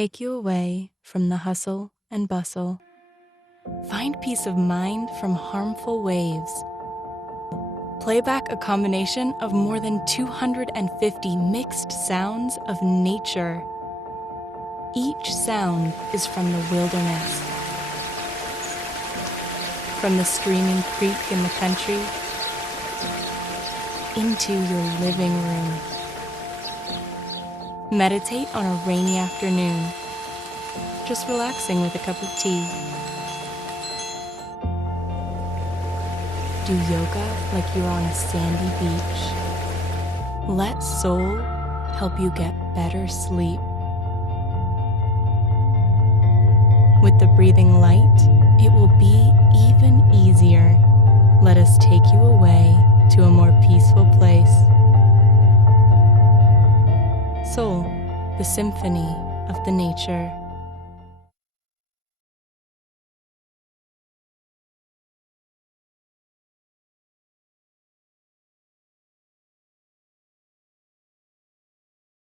take you away from the hustle and bustle. Find peace of mind from harmful waves. Play back a combination of more than 250 mixed sounds of nature. Each sound is from the wilderness, from the streaming creek in the country, into your living room. Meditate on a rainy afternoon, just relaxing with a cup of tea. Do yoga like you're on a sandy beach. Let soul help you get better sleep. With the breathing light, it will be even easier. Let us take you away to a more peaceful place. Soul, the symphony of the nature.